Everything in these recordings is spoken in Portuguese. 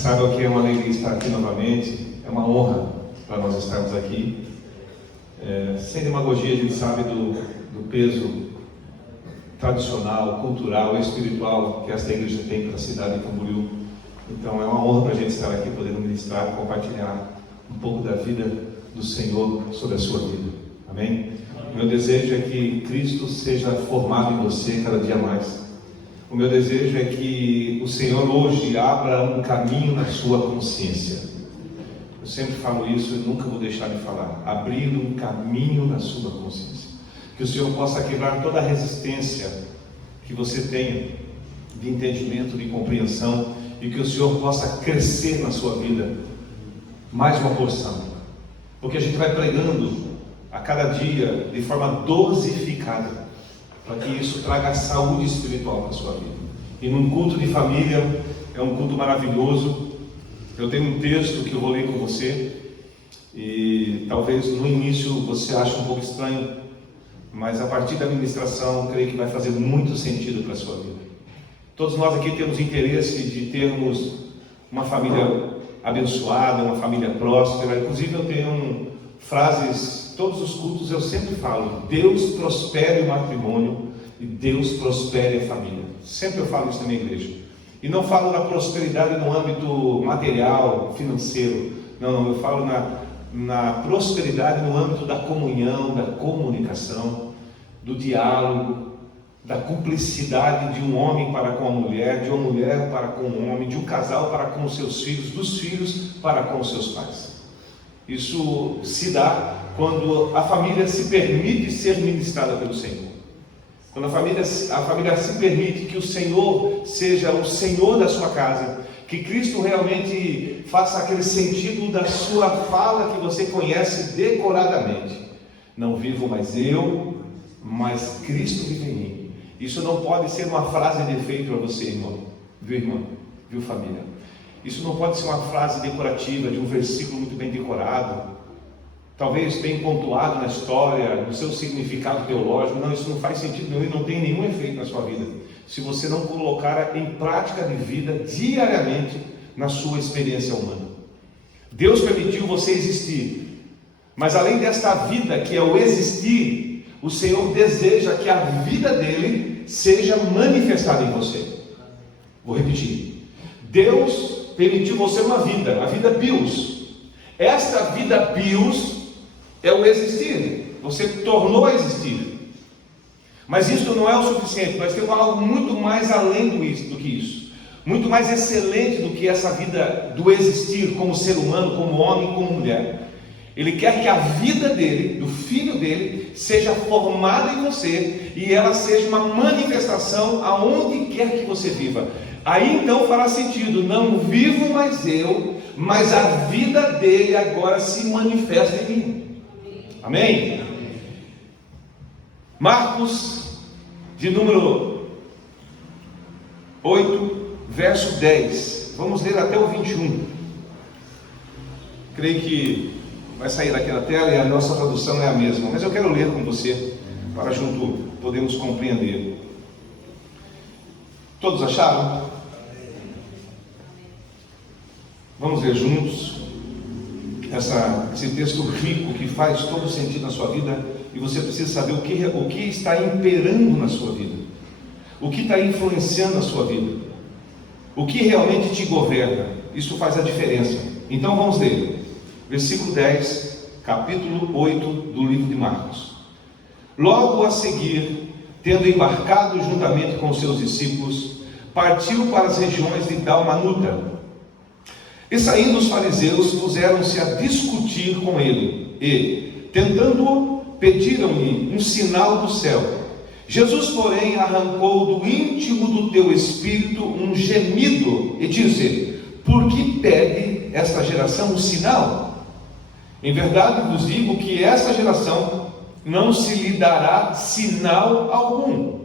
Saiba que é uma alegria estar aqui novamente, é uma honra para nós estarmos aqui. Sem demagogia, a gente sabe do peso tradicional, cultural e espiritual que esta igreja tem para a cidade de Camboriú. Então é uma honra para a gente estar aqui, podendo ministrar, compartilhar um pouco da vida do Senhor sobre a sua vida. Amém? Meu desejo é que Cristo seja formado em você cada dia mais. O meu desejo é que o Senhor hoje abra um caminho na sua consciência. Eu sempre falo isso e nunca vou deixar de falar. Abrir um caminho na sua consciência. Que o Senhor possa quebrar toda a resistência que você tenha de entendimento, de compreensão, e que o Senhor possa crescer na sua vida mais uma porção. Porque a gente vai pregando a cada dia de forma dosificada, para que isso traga saúde espiritual para a sua vida. E num culto de família, é um culto maravilhoso. Eu tenho um texto que eu vou ler com você, e talvez no início você ache um pouco estranho, mas a partir da ministração, eu creio que vai fazer muito sentido para a sua vida. Todos nós aqui temos interesse de termos uma família abençoada, uma família próspera. Inclusive eu tenho frases, todos os cultos eu sempre falo: Deus prospere o matrimônio e Deus prospere a família. Sempre eu falo isso na minha igreja. E não falo na prosperidade no âmbito material, financeiro. Não, eu falo na prosperidade no âmbito da comunhão, da comunicação, do diálogo, da cumplicidade de um homem para com a mulher, de uma mulher para com um homem, de um casal para com os seus filhos, dos filhos para com os seus pais. Isso se dá quando a família se permite ser ministrada pelo Senhor. Quando a família se permite que o Senhor seja o Senhor da sua casa, que Cristo realmente faça aquele sentido da sua fala que você conhece decoradamente. Não vivo mais eu, mas Cristo vive em mim. Isso não pode ser uma frase de efeito para você, irmão. Viu, irmã? Viu, família? Isso não pode ser uma frase decorativa de um versículo muito bem decorado, talvez bem pontuado na história, no seu significado teológico. Não, isso não faz sentido nenhum e não tem nenhum efeito na sua vida, se você não colocar em prática de vida diariamente na sua experiência humana. Deus permitiu você existir, mas além desta vida que é o existir, o Senhor deseja que a vida dele seja manifestada em você. Vou repetir: Deus permitiu você uma vida, a vida bios. Esta vida bios é o existir, você tornou a existir. Mas isso não é o suficiente, nós temos algo muito mais além do que isso, muito mais excelente do que essa vida do existir como ser humano, como homem, como mulher. Ele quer que a vida dele, do filho dele, seja formada em você e ela seja uma manifestação aonde quer que você viva. Aí então fará sentido: não vivo mais eu, mas a vida dele agora se manifesta em mim. Amém? Marcos, de número 8, verso 10. Vamos ler até o 21. Creio que vai sair aqui na tela e a nossa tradução é a mesma, mas eu quero ler com você, para junto podermos compreender. Todos acharam? Vamos ler juntos esse texto rico que faz todo sentido na sua vida, e você precisa saber o que está imperando na sua vida, o que está influenciando a sua vida, o que realmente te governa. Isso faz a diferença. Então vamos ler, versículo 10, capítulo 8 do livro de Marcos. Logo a seguir, tendo embarcado juntamente com seus discípulos, partiu para as regiões de Dalmanuta. E saindo os fariseus, puseram-se a discutir com ele, e, tentando-o, pediram-lhe um sinal do céu. Jesus, porém, arrancou do íntimo do teu espírito um gemido, e disse: por que pede esta geração um sinal? Em verdade vos digo que esta geração não se lhe dará sinal algum.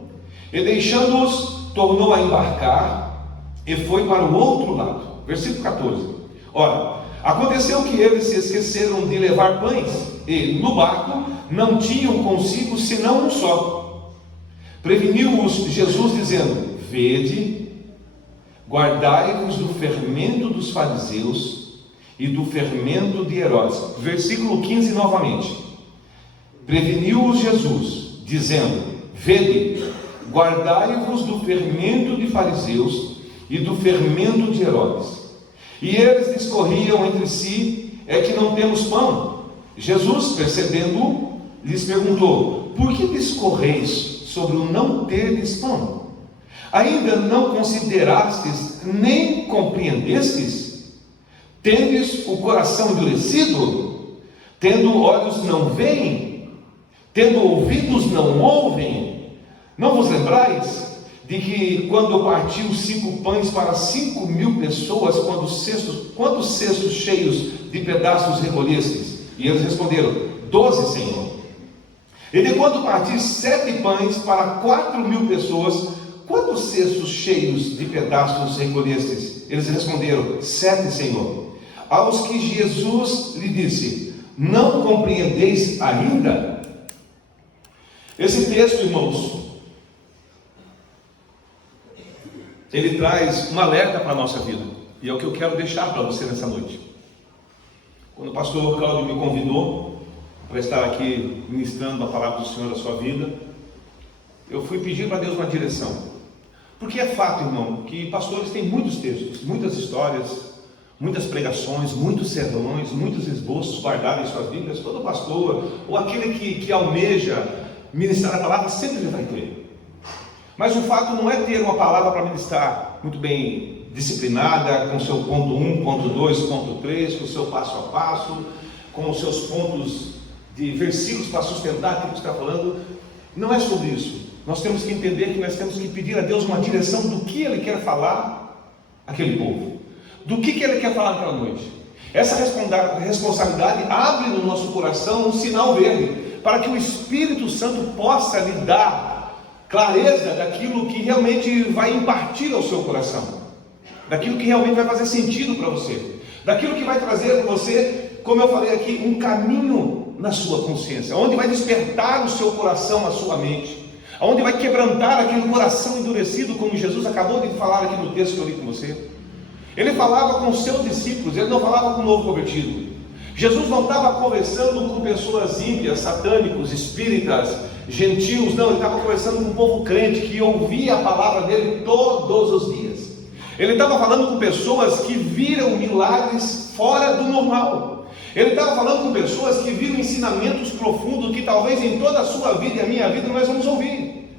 E deixando-os, tornou a embarcar, e foi para o outro lado. Versículo 14. Ora, aconteceu que eles se esqueceram de levar pães, e no barco não tinham consigo senão um só. Preveniu-os Jesus, dizendo: vede, guardai-vos do fermento dos fariseus e do fermento de Herodes. Versículo 15 novamente. Preveniu-os Jesus, dizendo: vede, guardai-vos do fermento de fariseus e do fermento de Herodes. E eles discorriam entre si: é que não temos pão. Jesus, percebendo-o, lhes perguntou: por que discorreis sobre o não terdes pão? Ainda não considerastes, nem compreendestes? Tendes o coração endurecido? Tendo olhos não veem? Tendo ouvidos não ouvem? Não vos lembrais de que quando partiu 5 pães para 5.000 pessoas, quantos cestos cheios de pedaços recolhestes? E eles responderam: 12, Senhor. E de quando partiu 7 pães para 4.000 pessoas, quantos cestos cheios de pedaços recolhestes? Eles responderam: 7, Senhor. Aos que Jesus lhe disse: não compreendeis ainda? Esse texto, irmãos, ele traz um alerta para a nossa vida, e é o que eu quero deixar para você nessa noite. Quando o pastor Cláudio me convidou para estar aqui ministrando a palavra do Senhor à sua vida, eu fui pedir para Deus uma direção, porque é fato, irmão, que pastores têm muitos textos, muitas histórias, muitas pregações, muitos sermões, muitos esboços guardados em suas Bíblias. Todo pastor, ou aquele que almeja ministrar a palavra, sempre vai ter. Mas o fato não é ter uma palavra para ministrar muito bem disciplinada, com seu ponto 1, ponto 2, ponto 3, com o seu passo a passo, com os seus pontos de versículos para sustentar aquilo que está falando. Não é sobre isso. Nós temos que entender que nós temos que pedir a Deus uma direção do que Ele quer falar àquele povo, do que Ele quer falar naquela noite. Essa responsabilidade abre no nosso coração um sinal verde, para que o Espírito Santo possa lhe dar clareza daquilo que realmente vai impartir ao seu coração, daquilo que realmente vai fazer sentido para você, daquilo que vai trazer para você, como eu falei aqui, um caminho na sua consciência, onde vai despertar o seu coração, a sua mente, onde vai quebrantar aquele coração endurecido, como Jesus acabou de falar aqui no texto que eu li com você. Ele falava com os seus discípulos, ele não falava com o novo convertido. Jesus não estava conversando com pessoas ímpias, satânicos, espíritas, gentios, não, ele estava conversando com um povo crente que ouvia a palavra dele todos os dias. Ele estava falando com pessoas que viram milagres fora do normal. Ele estava falando com pessoas que viram ensinamentos profundos que talvez em toda a sua vida e a minha vida nós vamos ouvir.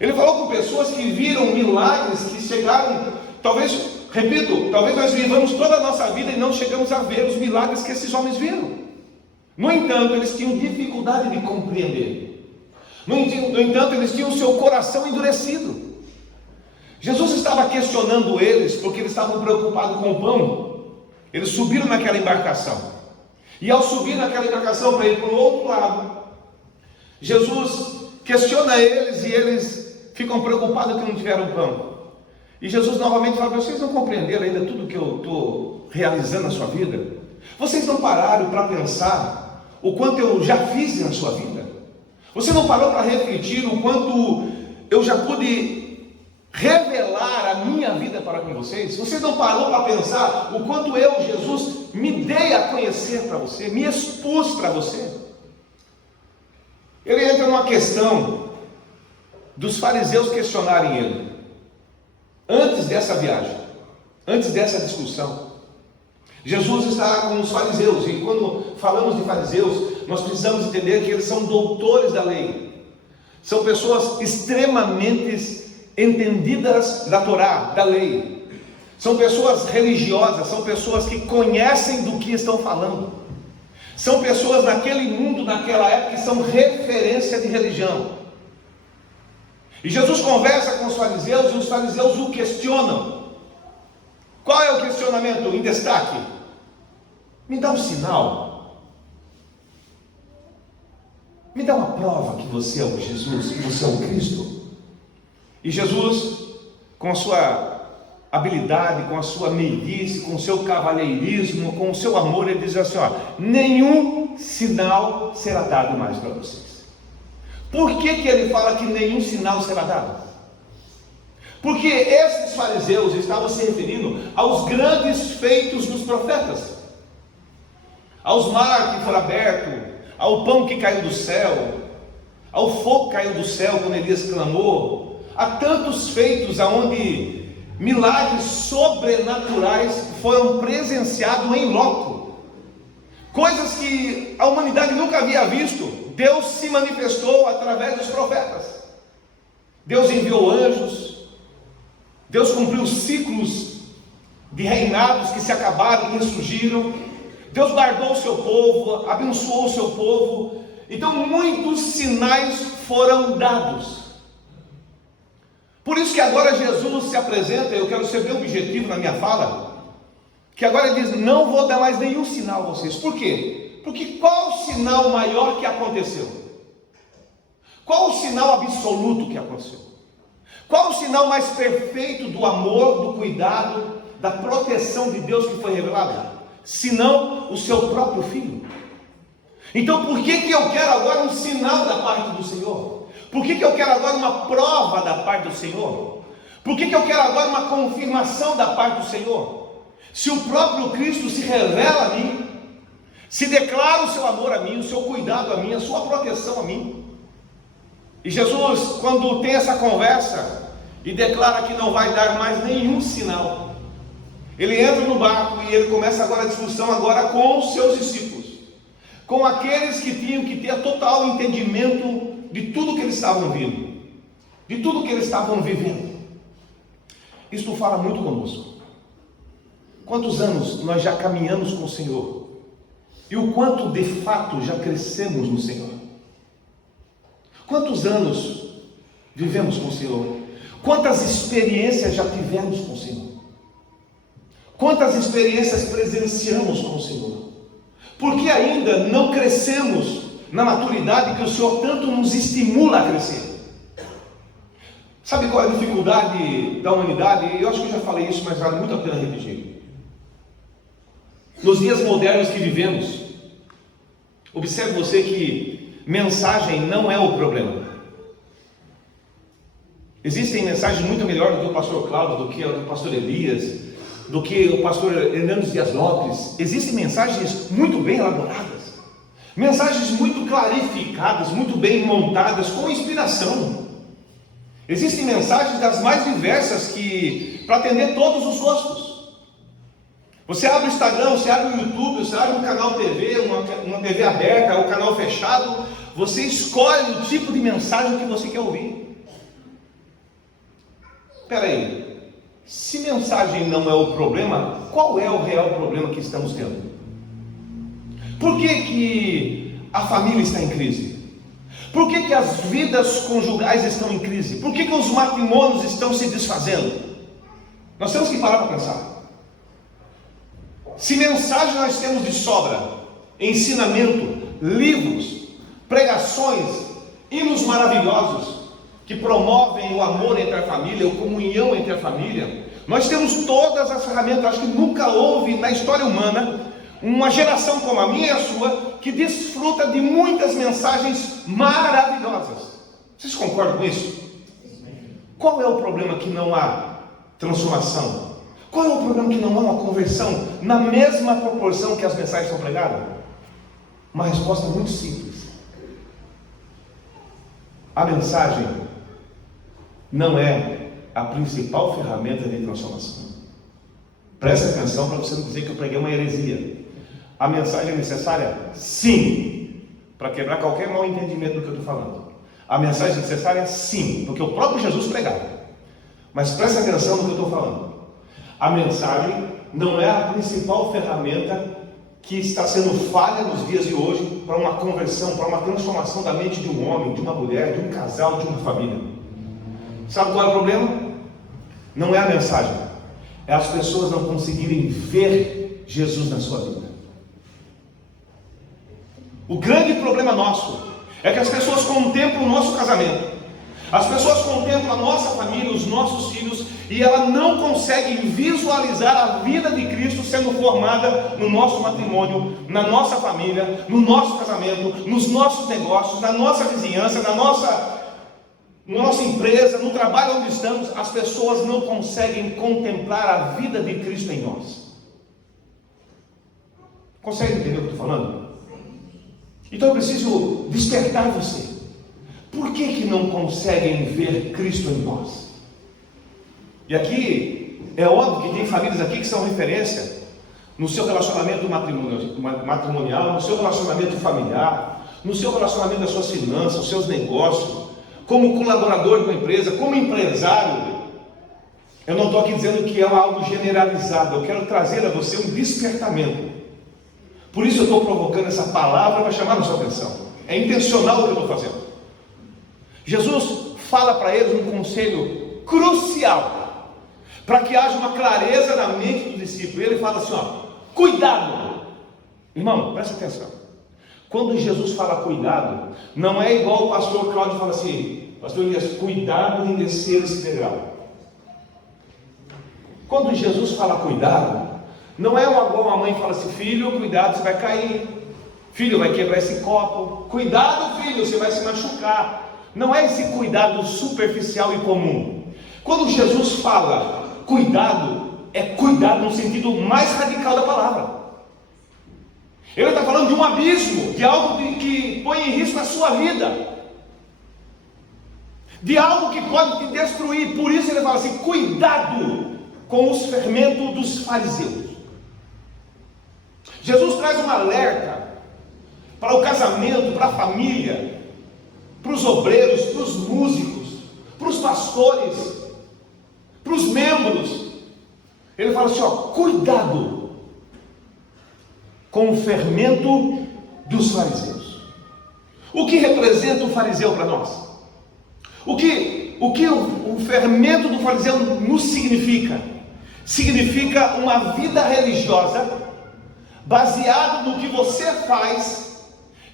Ele falou com pessoas que viram milagres que chegaram, talvez nós vivamos toda a nossa vida e não chegamos a ver os milagres que esses homens viram. No entanto, eles tinham dificuldade de compreender. No entanto, eles tinham o seu coração endurecido. Jesus estava questionando eles, porque eles estavam preocupados com o pão. Eles subiram naquela embarcação, e ao subir naquela embarcação para ir para o outro lado, Jesus questiona eles, e eles ficam preocupados que não tiveram pão. E Jesus novamente fala: vocês não compreenderam ainda tudo que eu estou realizando na sua vida? Vocês não pararam para pensar o quanto eu já fiz na sua vida? Você não parou para refletir o quanto eu já pude revelar a minha vida para com vocês? Você não parou para pensar o quanto eu, Jesus, me dei a conhecer para você, me expus para você? Ele entra numa questão dos fariseus questionarem ele. Antes dessa viagem, antes dessa discussão, Jesus está com os fariseus, e quando falamos de fariseus, nós precisamos entender que eles são doutores da lei, são pessoas extremamente entendidas da Torá, da lei, são pessoas religiosas, são pessoas que conhecem do que estão falando, são pessoas naquele mundo, naquela época, que são referência de religião. E Jesus conversa com os fariseus, e os fariseus o questionam. Qual é o questionamento em destaque? Me dá um sinal, me dá uma prova que você é o Jesus, que você é o Cristo. E Jesus, com a sua habilidade, com a sua meiguice, com o seu cavalheirismo, com o seu amor, ele diz assim: nenhum sinal será dado mais para vocês. Por que ele fala que nenhum sinal será dado? Porque esses fariseus estavam se referindo aos grandes feitos dos profetas, aos mares que foram abertos, ao pão que caiu do céu, ao fogo que caiu do céu quando Elias clamou, a tantos feitos aonde milagres sobrenaturais foram presenciados em loco, coisas que a humanidade nunca havia visto. Deus se manifestou através dos profetas, Deus enviou anjos, Deus cumpriu ciclos de reinados que se acabaram, que ressurgiram. Deus guardou o seu povo, abençoou o seu povo. Então muitos sinais foram dados. Por isso que agora Jesus se apresenta, eu quero ser bem objetivo na minha fala, que agora ele diz: não vou dar mais nenhum sinal a vocês. Por quê? Porque qual o sinal maior que aconteceu? Qual o sinal absoluto que aconteceu? Qual o sinal mais perfeito do amor, do cuidado, da proteção de Deus que foi revelado? Senão o seu próprio Filho. Então por que eu quero agora um sinal da parte do Senhor? Por que eu quero agora uma prova da parte do Senhor? Por que eu quero agora uma confirmação da parte do Senhor? Se o próprio Cristo se revela a mim, se declara o seu amor a mim, o seu cuidado a mim, a sua proteção a mim. E Jesus, quando tem essa conversa e declara que não vai dar mais nenhum sinal, ele entra no barco e ele começa agora a discussão agora com os seus discípulos, com aqueles que tinham que ter total entendimento de tudo que eles estavam vendo, de tudo que eles estavam vivendo. Isso fala muito conosco. Quantos anos nós já caminhamos com o Senhor? E o quanto de fato já crescemos no Senhor? Quantos anos vivemos com o Senhor? Quantas experiências já tivemos com o Senhor? Quantas experiências presenciamos com o Senhor? Porque ainda não crescemos na maturidade que o Senhor tanto nos estimula a crescer. Sabe qual é a dificuldade da humanidade? Eu acho que eu já falei isso, mas vale muito a pena repetir. Nos dias modernos que vivemos, observe você que mensagem não é o problema. Existem mensagens muito melhores do que o pastor Cláudio, do que o pastor Elias, do que o pastor Hernandes Dias Lopes. Existem mensagens muito bem elaboradas, mensagens muito clarificadas, muito bem montadas, com inspiração. Existem mensagens das mais diversas que para atender todos os gostos. Você abre o Instagram, você abre o YouTube, você abre um canal TV, uma TV aberta, um canal fechado, você escolhe o tipo de mensagem que você quer ouvir. Espera aí, se mensagem não é o problema, qual é o real problema que estamos tendo? Por que a família está em crise? Por que as vidas conjugais estão em crise? Por que os matrimônios estão se desfazendo? Nós temos que parar para pensar. Se mensagem nós temos de sobra, ensinamento, livros, pregações, hinos maravilhosos que promovem o amor entre a família, a comunhão entre a família, nós temos todas as ferramentas. Acho que nunca houve na história humana uma geração como a minha e a sua que desfruta de muitas mensagens maravilhosas. Vocês concordam com isso? Qual é o problema que não há transformação? Qual é o problema que não há uma conversão na mesma proporção que as mensagens são pregadas? Uma resposta muito simples. A mensagem não é a principal ferramenta de transformação. Preste atenção para você não dizer que eu preguei uma heresia. A mensagem é necessária? Sim, para quebrar qualquer mau entendimento do que eu estou falando. A mensagem é necessária? Sim, porque o próprio Jesus pregava. Mas preste atenção no que eu estou falando. A mensagem não é a principal ferramenta que está sendo falha nos dias de hoje para uma conversão, para uma transformação da mente de um homem, de uma mulher, de um casal, de uma família. Sabe qual é o problema? Não é a mensagem, é as pessoas não conseguirem ver Jesus na sua vida. O grande problema nosso é que as pessoas contemplam o nosso casamento, as pessoas contemplam a nossa família, os nossos filhos, e ela não consegue visualizar a vida de Cristo sendo formada no nosso matrimônio, na nossa família, no nosso casamento, nos nossos negócios, na nossa vizinhança, na nossa empresa, no trabalho onde estamos, as pessoas não conseguem contemplar a vida de Cristo em nós. Consegue entender o que eu estou falando? Então eu preciso despertar você. Por que não conseguem ver Cristo em nós? E aqui, é óbvio que tem famílias aqui que são referência no seu relacionamento matrimonial, no seu relacionamento familiar, no seu relacionamento das suas finanças, os seus negócios, como colaborador da empresa, como empresário. Eu não estou aqui dizendo que é algo generalizado, eu quero trazer a você um despertamento. Por isso eu estou provocando essa palavra para chamar a sua atenção. É intencional o que eu estou fazendo. Jesus fala para eles um conselho crucial, para que haja uma clareza na mente do discípulo. Ele fala assim, ó, cuidado. Irmão, presta atenção. Quando Jesus fala cuidado, não é igual o pastor Cláudio fala assim, pastor Elias, cuidado em descer esse degrau. Quando Jesus fala cuidado, não é igual uma mãe fala assim, filho, cuidado, você vai cair. Filho, vai quebrar esse copo. Cuidado, filho, você vai se machucar. Não é esse cuidado superficial e comum. Quando Jesus fala cuidado, é cuidado no sentido mais radical da palavra. Ele está falando de um abismo, de algo que põe em risco a sua vida, de algo que pode te destruir. Por isso ele fala assim, cuidado com os fermentos dos fariseus. Jesus traz um alerta para o casamento, para a família, para os obreiros, para os músicos, para os pastores, para os membros. Ele fala assim, ó, cuidado com o fermento dos fariseus. O que representa o fariseu para nós? O que o fermento do fariseu nos significa? Significa uma vida religiosa baseado no que você faz,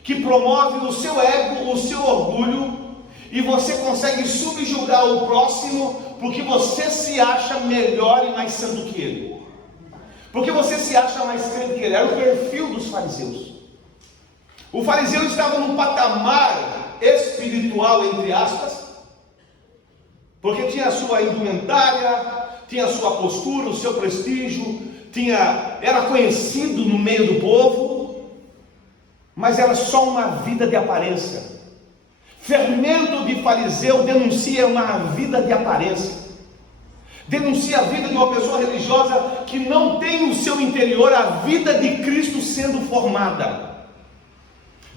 que promove o seu ego, o seu orgulho, e você consegue subjugar o próximo, porque você se acha melhor e mais santo que ele, porque você se acha mais crente que ele. Era o perfil dos fariseus. O fariseu estava num patamar espiritual, entre aspas, porque tinha a sua indumentária, tinha a sua postura, o seu prestígio, era conhecido no meio do povo, mas era só uma vida de aparência. Fermento de fariseu denuncia uma vida de aparência, denuncia a vida de uma pessoa religiosa que não tem no seu interior a vida de Cristo sendo formada.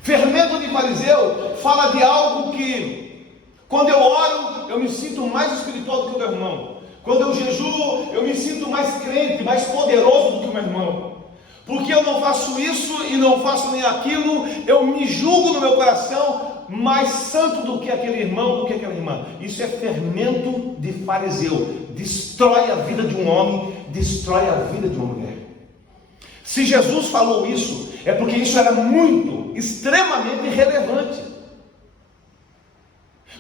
Fermento de fariseu fala de algo que, quando eu oro, eu me sinto mais espiritual do que o meu irmão. Quando eu jejuo, eu me sinto mais crente, mais poderoso do que o meu irmão. Porque eu não faço isso e não faço nem aquilo, eu me julgo no meu coração mais santo do que aquele irmão, do que aquela irmã. Isso é fermento de fariseu. Destrói a vida de um homem, destrói a vida de uma mulher. Se Jesus falou isso, é porque isso era muito, extremamente relevante.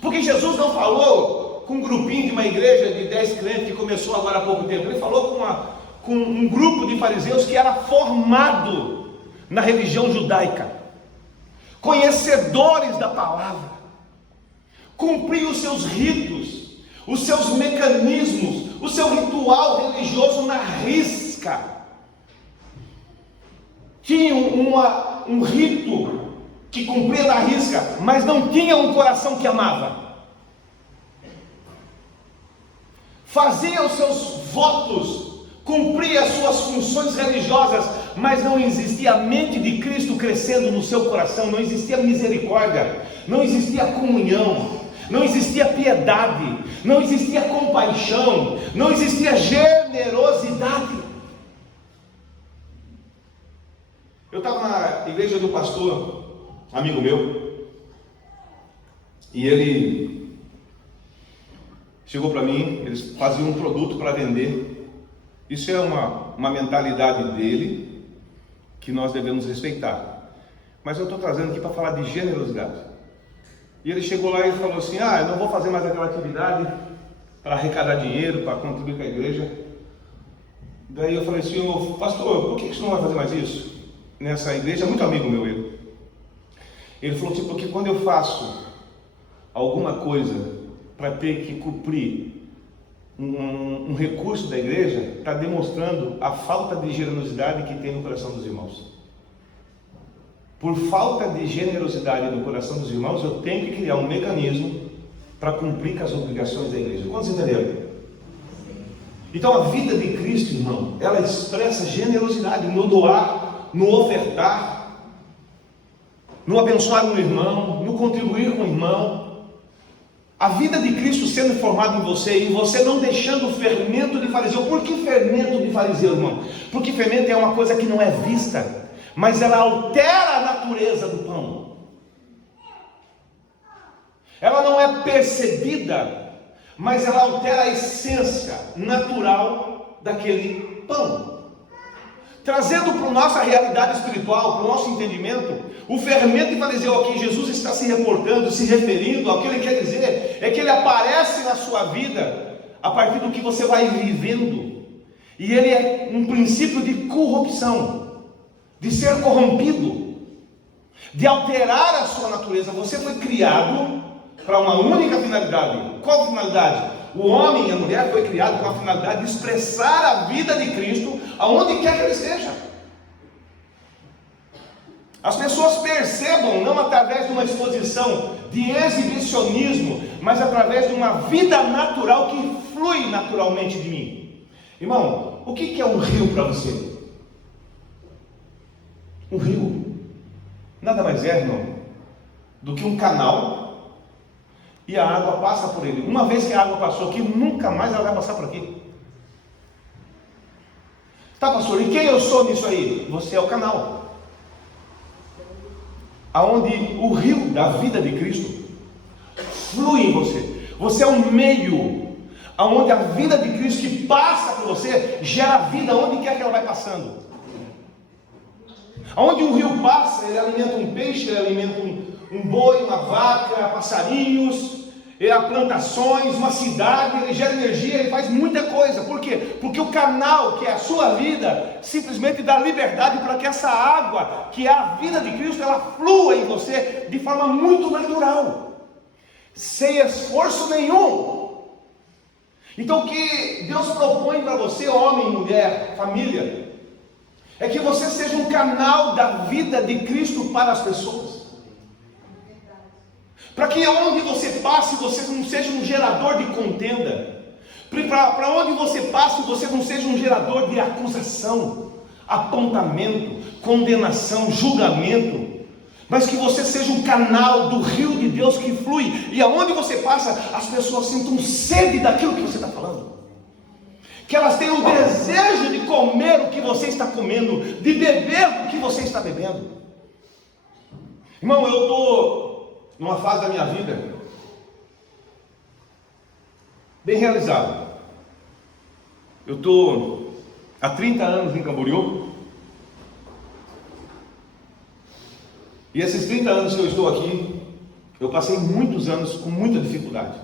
Porque Jesus não falou com um grupinho de uma igreja de 10 crentes que começou agora há pouco tempo. Ele falou com um grupo de fariseus que era formado na religião judaica, conhecedores da palavra, cumpriam os seus ritos, os seus mecanismos, o seu ritual religioso na risca. Tinham um rito que cumpria na risca, mas não tinha um coração que amava. Fazia os seus votos, cumpria as suas funções religiosas, mas não existia a mente de Cristo crescendo no seu coração, não existia misericórdia, não existia comunhão, não existia piedade, não existia compaixão, não existia generosidade. Eu estava na igreja do pastor, amigo meu, e ele chegou para mim, eles faziam um produto para vender. Isso é uma mentalidade dele, que nós devemos respeitar. Mas eu estou trazendo aqui para falar de generosidade. E ele chegou lá e falou assim, eu não vou fazer mais aquela atividade para arrecadar dinheiro, para contribuir com a igreja. Daí eu falei assim, pastor, por que você não vai fazer mais isso? Nessa igreja, muito amigo meu ele falou assim, porque quando eu faço alguma coisa para ter que cumprir um recurso da igreja, está demonstrando a falta de generosidade que tem no coração dos irmãos. Por falta de generosidade no coração dos irmãos, eu tenho que criar um mecanismo para cumprir com as obrigações da igreja. Quantos entenderam? Então a vida de Cristo, irmão, ela expressa generosidade no doar, no ofertar, no abençoar um irmão, no contribuir com o irmão. A vida de Cristo sendo formada em você, e você não deixando o fermento de fariseu. Por que fermento de fariseu, irmão? Porque fermento é uma coisa que não é vista, mas ela altera a natureza do pão. Ela não é percebida, mas ela altera a essência natural daquele pão. Trazendo para a nossa realidade espiritual, para o nosso entendimento, o fermento de fariseu a quem Jesus está se reportando, se referindo, ao que ele quer dizer, é que ele aparece na sua vida a partir do que você vai vivendo. E ele é um princípio de corrupção, de ser corrompido, de alterar a sua natureza. Você foi criado para uma única finalidade. Qual finalidade? O homem e a mulher foi criado com a finalidade de expressar a vida de Cristo aonde quer que ele esteja. As pessoas percebam, não através de uma exposição de exibicionismo, mas através de uma vida natural que flui naturalmente de mim. Irmão, o que é um rio para você? Um rio nada mais é, irmão, do que um canal, e a água passa por ele. Uma vez que a água passou aqui, nunca mais ela vai passar por aqui. Tá, pastor, e quem eu sou nisso aí? Você é o canal aonde o rio da vida de Cristo flui em você. Você é um meio aonde a vida de Cristo que passa por você gera vida onde quer que ela vai passando. Aonde um rio passa, ele alimenta um peixe, ele alimenta um boi, uma vaca, passarinhos, plantações, uma cidade, ele gera energia, ele faz muita coisa. Por quê? Porque o canal, que é a sua vida, simplesmente dá liberdade para que essa água, que é a vida de Cristo, ela flua em você de forma muito natural, sem esforço nenhum. Então o que Deus propõe para você, homem, mulher, família, é que você seja um canal da vida de Cristo para as pessoas. Para que onde você passe, você não seja um gerador de contenda. Para onde você passe, você não seja um gerador de acusação, apontamento, condenação, julgamento. Mas que você seja um canal do rio de Deus que flui. E aonde você passa, as pessoas sintam sede daquilo que você está falando. Que elas tenham o desejo de comer o que você está comendo, de beber o que você está bebendo. Irmão, eu estou numa fase da minha vida bem realizado. Eu estou há 30 anos em Camboriú, e esses 30 anos que eu estou aqui, eu passei muitos anos com muita dificuldade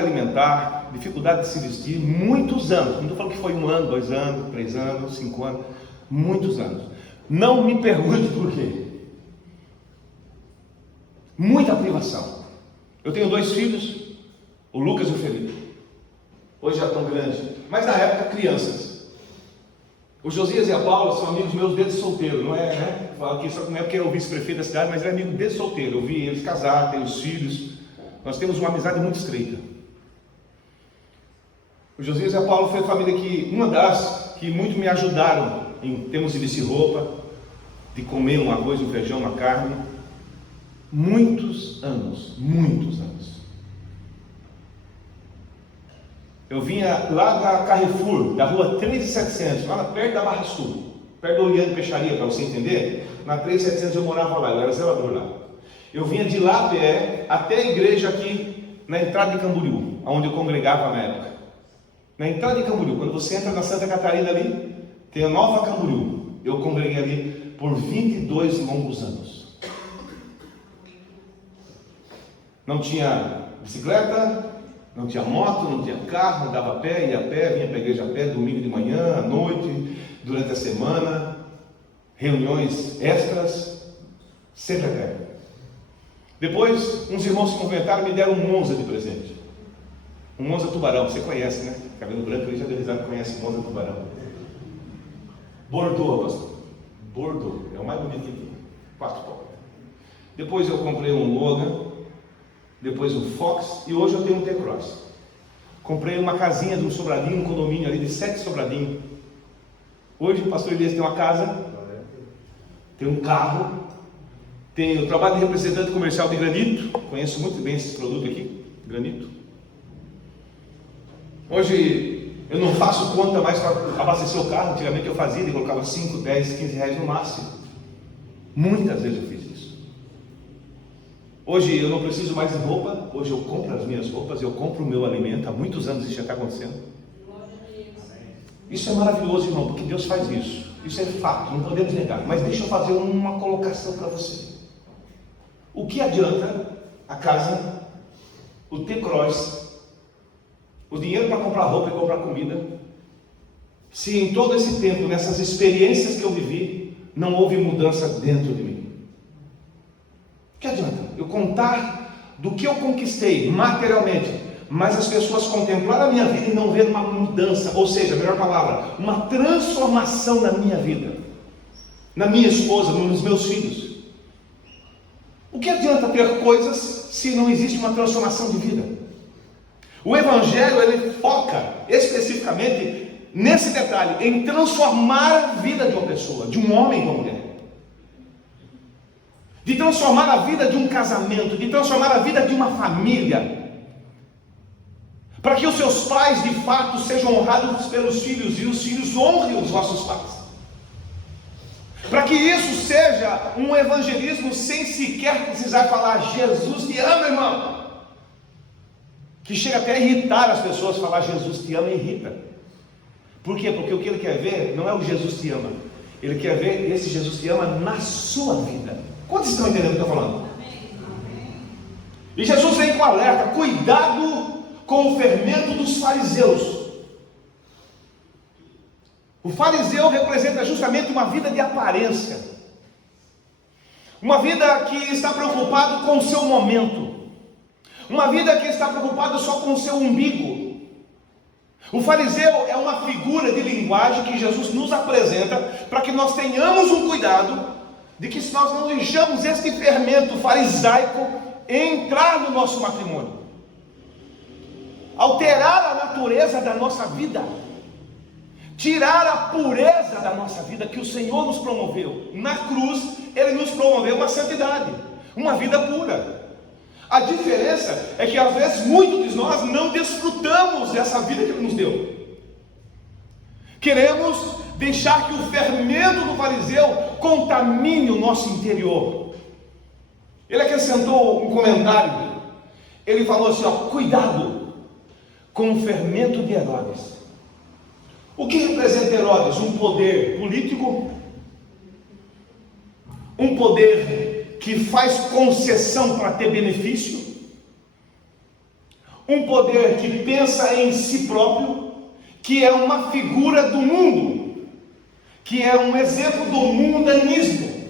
alimentar, dificuldade de se vestir, muitos anos. Não estou falando que foi 1 ano, 2 anos, 3 anos, 5 anos, muitos anos. Não me pergunte por quê. Muita privação. Eu tenho 2 filhos, o Lucas e o Felipe. Hoje já estão grandes, mas na época crianças. O Josias e a Paula são amigos meus desde solteiro, não é, né? Falo que não é porque era o vice-prefeito da cidade, mas é amigo desde solteiro. Eu vi eles casar, ter os filhos. Nós temos uma amizade muito estreita. O Josias e a Paula foi a família que, uma das que muito me ajudaram em termos de vestir roupa, de comer um arroz, um feijão, uma carne. Muitos anos. Eu vinha lá da Carrefour, da rua 3700, lá perto da Barra Sul, perto do Oriente Peixaria, para você entender. Na 3700 eu morava lá, eu era zelador lá. Eu vinha de lá a pé até a igreja aqui na entrada de Camboriú, onde eu congregava na época. Na entrada de Camboriú, quando você entra na Santa Catarina ali, tem a Nova Camboriú. Eu congreguei ali por 22 longos anos. Não tinha bicicleta, não tinha moto, não tinha carro, andava a pé, ia a pé, vinha para a igreja a pé, domingo de manhã, à noite, durante a semana, reuniões extras, sempre a pé. Depois, uns irmãos se movimentaram e me deram um Monza de presente. Um Monza Tubarão, você conhece, né? Cabelo branco, ele já deu risada, conhece o Monza Tubarão. Bordeaux, pastor. Bordeaux, é o mais bonito que tem. 4 portas. Depois eu comprei um Logan, depois um Fox, e hoje eu tenho um T-Cross. Comprei uma casinha de um sobradinho, um condomínio ali de 7 sobradinhos. Hoje o pastor Elias tem uma casa, tem um carro, eu trabalho de representante comercial de granito, conheço muito bem esses produtos aqui, granito. Hoje eu não faço conta mais para abastecer o carro, antigamente eu fazia, e colocava 5, 10, 15 reais no máximo. Muitas vezes eu fiz isso. Hoje eu não preciso mais de roupa, hoje eu compro as minhas roupas, eu compro o meu alimento, há muitos anos isso já está acontecendo. Isso é maravilhoso, irmão, porque Deus faz isso. Isso é fato, não podemos negar. Mas deixa eu fazer uma colocação para você. O que adianta a casa, o T-Cross, o dinheiro para comprar roupa e comprar comida, se em todo esse tempo, nessas experiências que eu vivi, não houve mudança dentro de mim? O que adianta eu contar do que eu conquistei materialmente, mas as pessoas contemplar a minha vida e não ver uma mudança, ou seja, a melhor palavra, uma transformação na minha vida, na minha esposa, nos meus filhos? O que adianta ter coisas se não existe uma transformação de vida? O Evangelho, ele foca especificamente nesse detalhe, em transformar a vida de uma pessoa, de um homem e de uma mulher, de transformar a vida de um casamento, de transformar a vida de uma família, para que os seus pais de fato sejam honrados pelos filhos e os filhos honrem os vossos pais, para que isso seja um evangelismo sem sequer precisar falar Jesus te ama, irmão, que chega até a irritar as pessoas. Falar Jesus te ama irrita. Por quê? Porque o que ele quer ver não é o Jesus te ama, ele quer ver esse Jesus te ama na sua vida. Quantos estão entendendo o que eu estou falando? E Jesus vem com alerta: cuidado com o fermento dos fariseus. O fariseu representa justamente uma vida de aparência, uma vida que está preocupado com o seu momento, uma vida que está preocupada só com o seu umbigo. O fariseu é uma figura de linguagem que Jesus nos apresenta para que nós tenhamos um cuidado de que nós não deixamos este fermento farisaico entrar no nosso matrimônio, alterar a natureza da nossa vida, tirar a pureza da nossa vida que o Senhor nos promoveu. Na cruz, Ele nos promoveu uma santidade, uma vida pura. A diferença é que às vezes muitos de nós não desfrutamos dessa vida que Ele nos deu. Queremos deixar que o fermento do fariseu contamine o nosso interior. Ele acrescentou um comentário. Ele falou assim: cuidado com o fermento de Herodes. O que representa Herodes? Um poder político, um poder que faz concessão para ter benefício, um poder que pensa em si próprio, que é uma figura do mundo, que é um exemplo do mundanismo,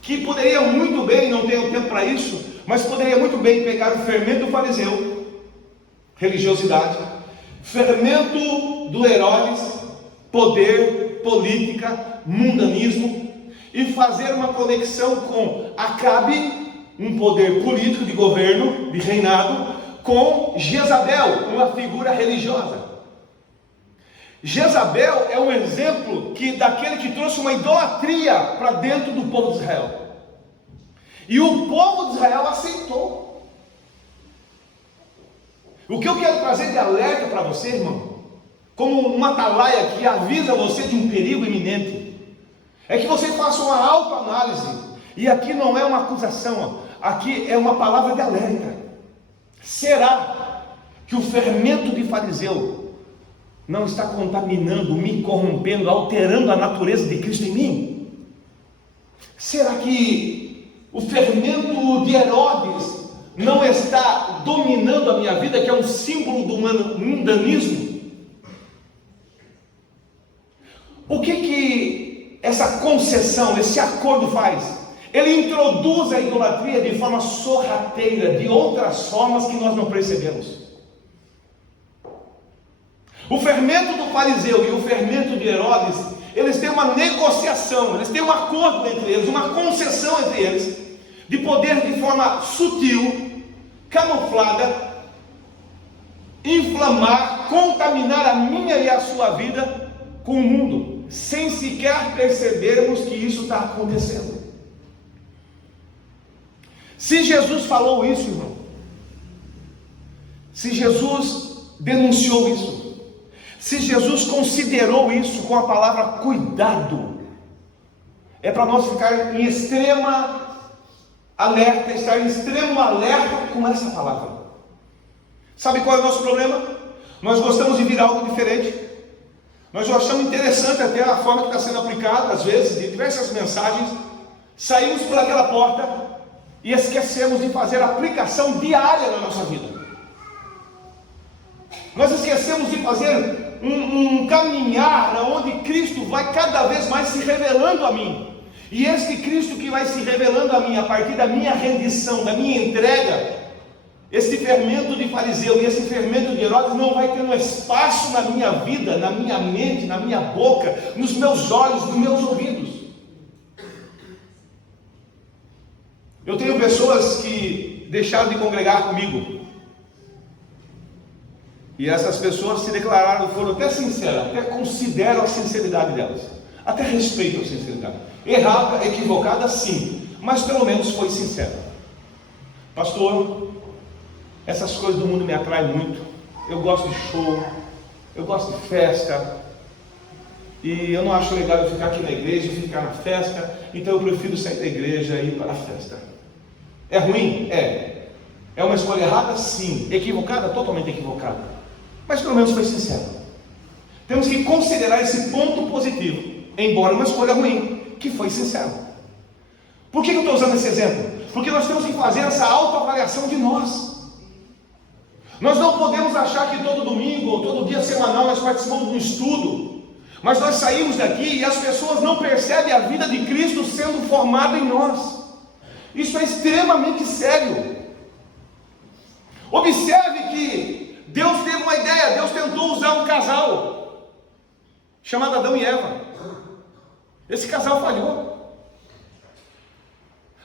que poderia muito bem, não tenho tempo para isso, mas poderia muito bem pegar o fermento do fariseu, religiosidade, fermento do Herodes, poder, política, mundanismo, e fazer uma conexão com Acabe, um poder político de governo, de reinado, com Jezabel, uma figura religiosa. Jezabel é um exemplo daquele que trouxe uma idolatria para dentro do povo de Israel, e o povo de Israel aceitou. O que eu quero trazer de alerta para você, irmão, como uma atalaia que avisa você de um perigo iminente, é que você faça uma autoanálise. E aqui não é uma acusação, aqui é uma palavra de alerta. Será que o fermento de fariseu não está contaminando, me corrompendo, alterando a natureza de Cristo em mim? Será que o fermento de Herodes não está dominando a minha vida, que é um símbolo do mundanismo? O que essa concessão, esse acordo faz? Ele introduz a idolatria de forma sorrateira, de outras formas que nós não percebemos. O fermento do fariseu e o fermento de Herodes, eles têm uma negociação, eles têm um acordo entre eles, uma concessão entre eles, de poder de forma sutil, camuflada, inflamar, contaminar a minha e a sua vida com o mundo, sem sequer percebermos que isso está acontecendo. Se Jesus falou isso, irmão, se Jesus denunciou isso, se Jesus considerou isso com a palavra cuidado, é para nós ficar em extrema alerta, estar em extremo alerta com essa palavra. Sabe qual é o nosso problema? Nós gostamos de vir algo diferente, nós achamos interessante até a forma que está sendo aplicada, às vezes, de diversas mensagens, saímos por aquela porta e esquecemos de fazer a aplicação diária na nossa vida. Nós esquecemos de fazer um caminhar onde Cristo vai cada vez mais se revelando a mim. E este Cristo que vai se revelando a mim a partir da minha rendição, da minha entrega, esse fermento de fariseu e esse fermento de Herodes não vai tendo espaço na minha vida, na minha mente, na minha boca, nos meus olhos, nos meus ouvidos. Eu tenho pessoas que deixaram de congregar comigo, e essas pessoas se declararam, foram até sinceras, até consideram a sinceridade delas, até respeitam a sinceridade. Errada, equivocada, sim, mas pelo menos foi sincera. Pastor, essas coisas do mundo me atraem muito. Eu gosto de show, eu gosto de festa, e eu não acho legal eu ficar aqui na igreja e ficar na festa, então eu prefiro sair da igreja e ir para a festa. É ruim? É. É uma escolha errada? Sim. Equivocada? Totalmente equivocada. Mas pelo menos foi sincero. Temos que considerar esse ponto positivo, embora uma escolha ruim, que foi sincero. Por que eu estou usando esse exemplo? Porque nós temos que fazer essa autoavaliação de nós. Nós não podemos achar que todo domingo ou todo dia semanal nós participamos de um estudo, mas nós saímos daqui e as pessoas não percebem a vida de Cristo sendo formada em nós. Isso é extremamente sério. Observe que Deus teve uma ideia, Deus tentou usar um casal chamado Adão e Eva. Esse casal falhou.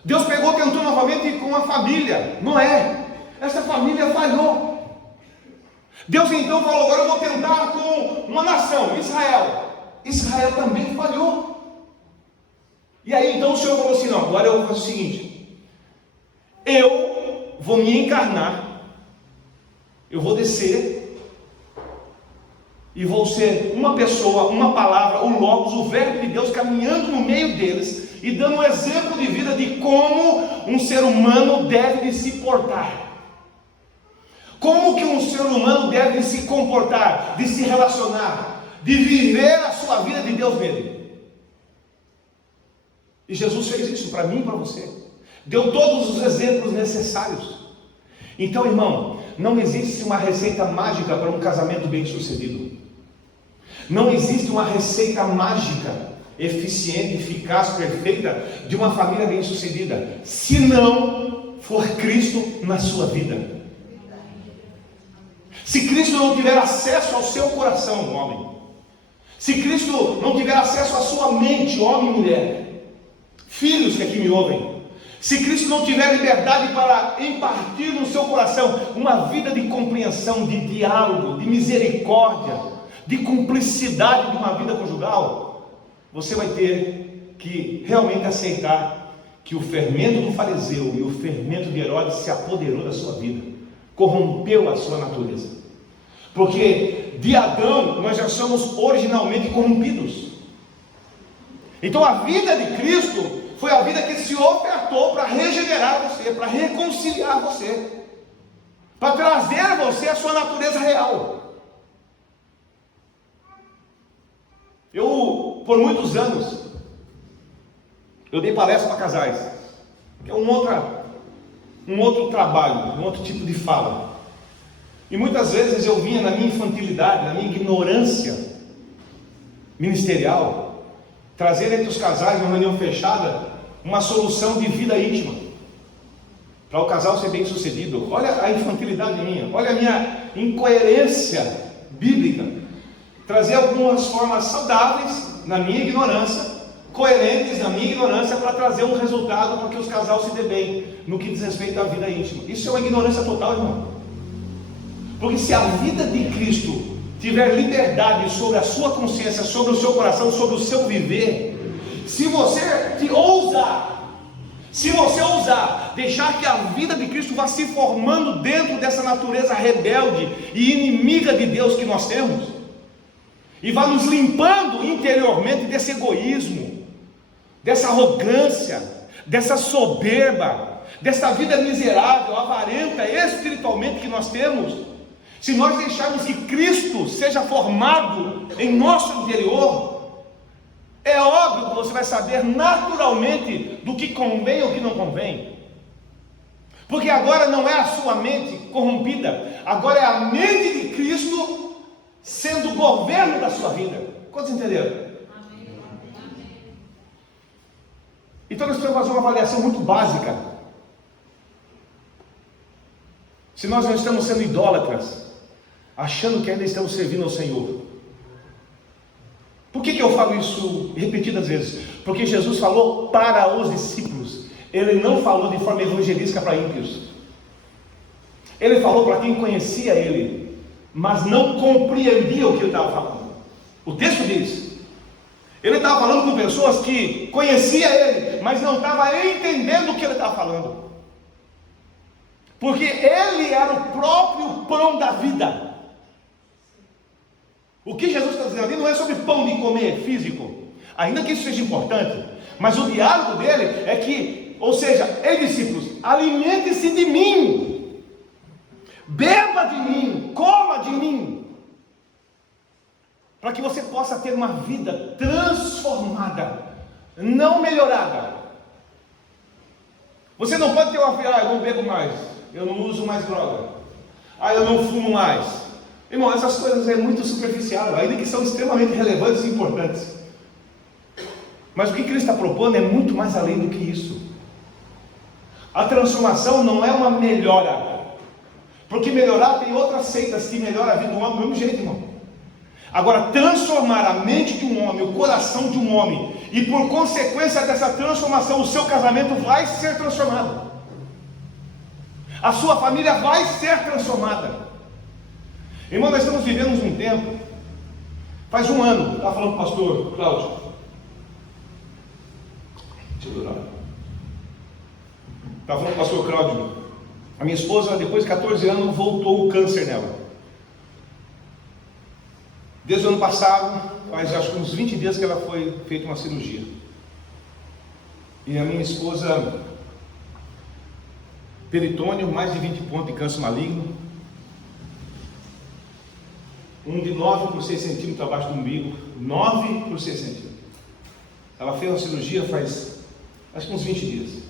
Deus tentou novamente com uma família, Noé. Essa família falhou. Deus então falou, agora eu vou tentar com uma nação, Israel. Israel também falhou. E aí então o Senhor falou assim, não, agora eu vou fazer o seguinte, eu vou me encarnar, eu vou descer e vou ser uma pessoa, uma palavra, o Logos, o Verbo de Deus caminhando no meio deles e dando um exemplo de vida de como um ser humano deve se portar, como que um ser humano deve se comportar, de se relacionar, de viver a sua vida de Deus nele. E Jesus fez isso para mim e para você, deu todos os exemplos necessários. Então, irmão, não existe uma receita mágica para um casamento bem sucedido. Não existe uma receita mágica, eficiente, eficaz, perfeita, de uma família bem sucedida, se não for Cristo na sua vida. Se Cristo não tiver acesso ao seu coração, homem, se Cristo não tiver acesso à sua mente, homem e mulher, filhos que aqui me ouvem, se Cristo não tiver liberdade para impartir no seu coração uma vida de compreensão, de diálogo, de misericórdia, de cumplicidade de uma vida conjugal, você vai ter que realmente aceitar que o fermento do fariseu e o fermento de Herodes se apoderou da sua vida, corrompeu a sua natureza. Porque de Adão nós já somos originalmente corrompidos. Então a vida de Cristo foi a vida que se ofertou para regenerar você, para reconciliar você, para trazer a você a sua natureza real. Eu, por muitos anos, eu dei palestra para casais, que é um outro trabalho, um outro tipo de fala. E muitas vezes eu vinha na minha infantilidade, na minha ignorância ministerial, trazer entre os casais, numa reunião fechada, uma solução de vida íntima, para o casal ser bem sucedido. Olha a infantilidade minha, olha a minha incoerência bíblica. Trazer algumas formas saudáveis na minha ignorância, coerentes na minha ignorância, para trazer um resultado para que os casais se dê bem no que diz respeito à vida íntima. Isso é uma ignorância total, irmão. Porque se a vida de Cristo tiver liberdade sobre a sua consciência, sobre o seu coração, sobre o seu viver, se você ousar deixar que a vida de Cristo vá se formando dentro dessa natureza rebelde e inimiga de Deus que nós temos, e vá nos limpando interiormente desse egoísmo, dessa arrogância, dessa soberba, dessa vida miserável, avarenta espiritualmente que nós temos, se nós deixarmos que Cristo seja formado em nosso interior, é óbvio que você vai saber naturalmente do que convém ou que não convém, porque agora não é a sua mente corrompida, agora é a mente de Cristo sendo o governo da sua vida. Quantos entenderam? Amém. Então nós precisamos fazer uma avaliação muito básica. Se nós não estamos sendo idólatras, achando que ainda estamos servindo ao Senhor. Por que eu falo isso repetidas vezes? Porque Jesus falou para os discípulos, Ele não falou de forma evangelística para ímpios. Ele falou para quem conhecia Ele, mas não compreendia o que Ele estava falando. O texto diz, Ele estava falando com pessoas que conheciam Ele, mas não estavam entendendo o que Ele estava falando, porque Ele era o próprio pão da vida. O que Jesus está dizendo ali não é sobre pão de comer físico, ainda que isso seja importante, mas o diálogo dele é que, ou seja, ei discípulos, alimente-se de mim, beba de mim, coma de mim, para que você possa ter uma vida transformada, não melhorada. Você não pode ter uma vida, eu não bebo mais, eu não uso mais droga, eu não fumo mais. Irmão, essas coisas é muito superficial, ainda que são extremamente relevantes e importantes, mas o que Cristo está propondo é muito mais além do que isso. A transformação não é uma melhora, porque melhorar, tem outras seitas que melhoram a vida do homem do mesmo jeito, irmão. Agora, transformar a mente de um homem, o coração de um homem, e por consequência dessa transformação, o seu casamento vai ser transformado, a sua família vai ser transformada. Irmão, nós estamos vivendo um tempo, faz um ano, estava falando com o pastor Cláudio, estava falando com o pastor Cláudio, a minha esposa, depois de 14 anos, voltou o câncer nela. Desde o ano passado, faz acho que uns 20 dias que ela foi feita uma cirurgia. E a minha esposa, peritônio, mais de 20 pontos de câncer maligno, um de 9 por 6 centímetros abaixo do umbigo, 9 por 6 centímetros. Ela fez uma cirurgia faz, acho que uns 20 dias.